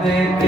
Amen.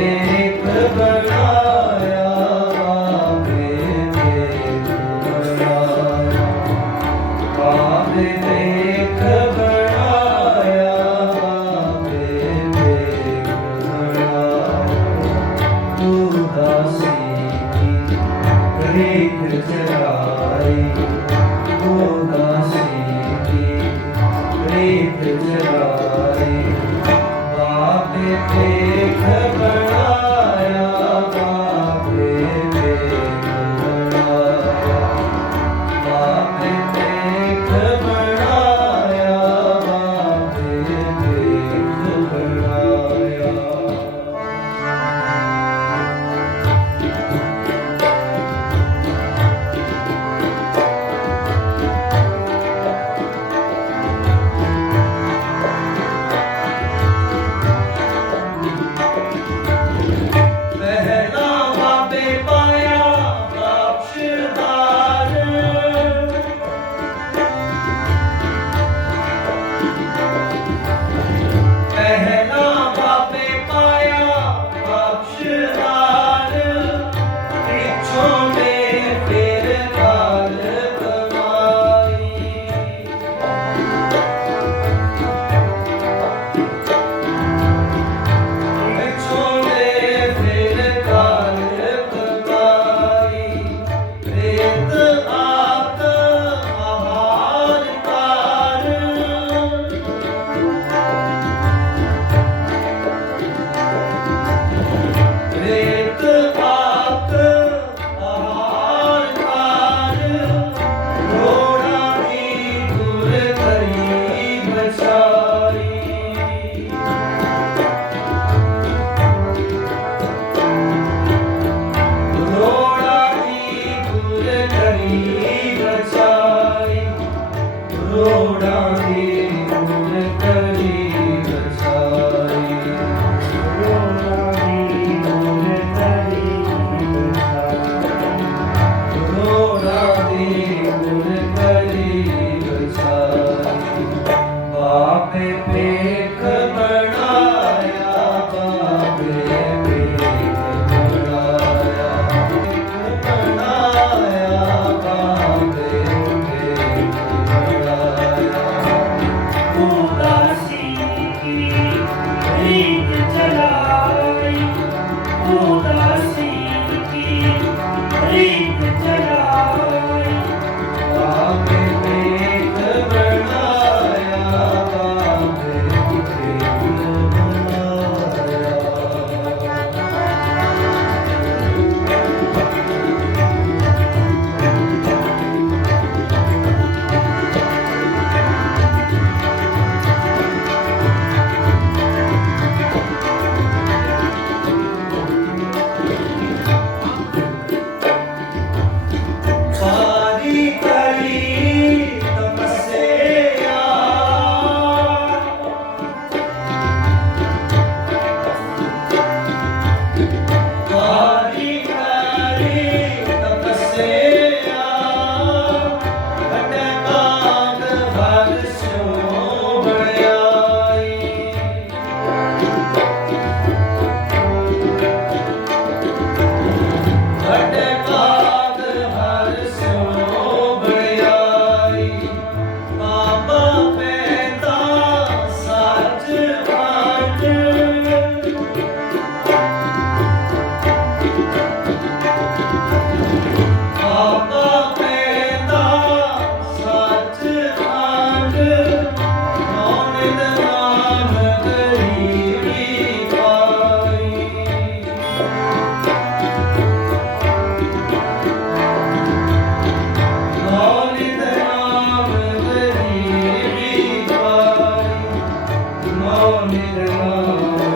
Lord, Lord, Lord.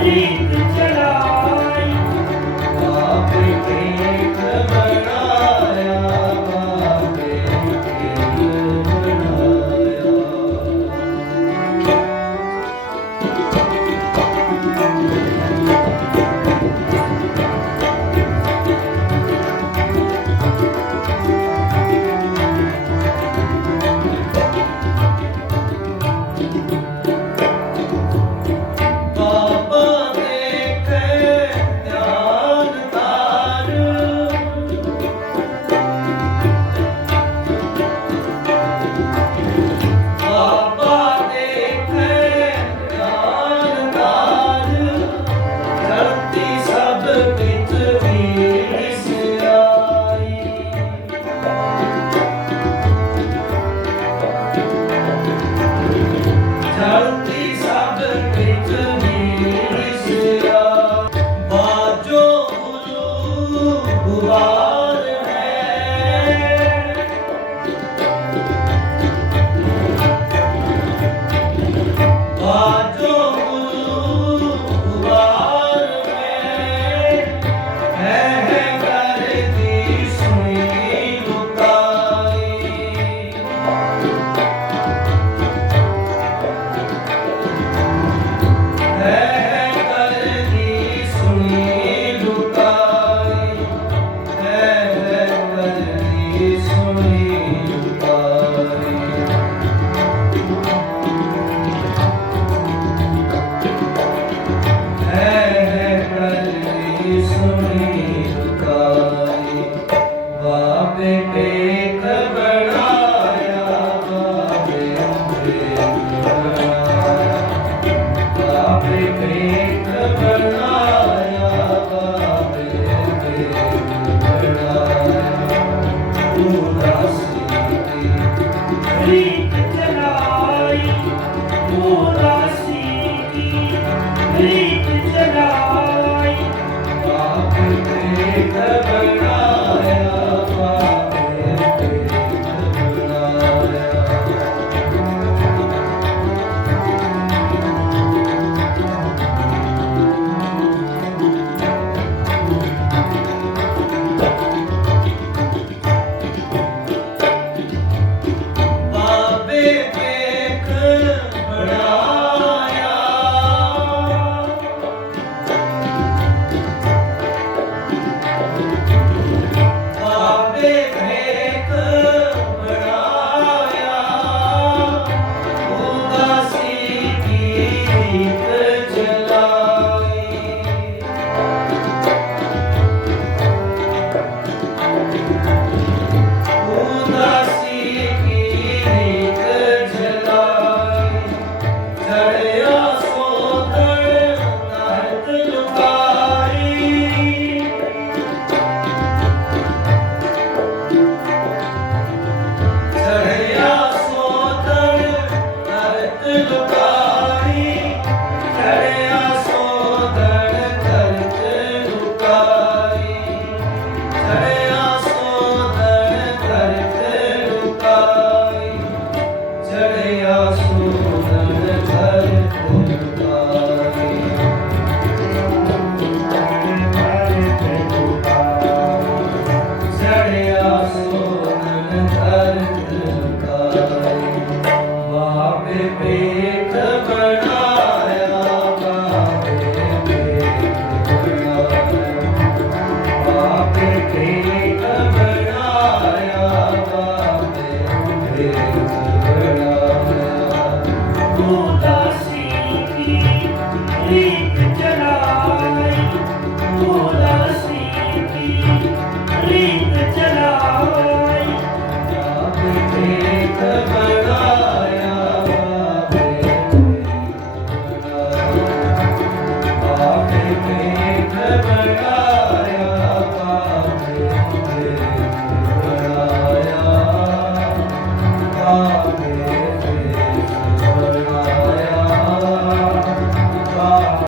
Thank you. Radha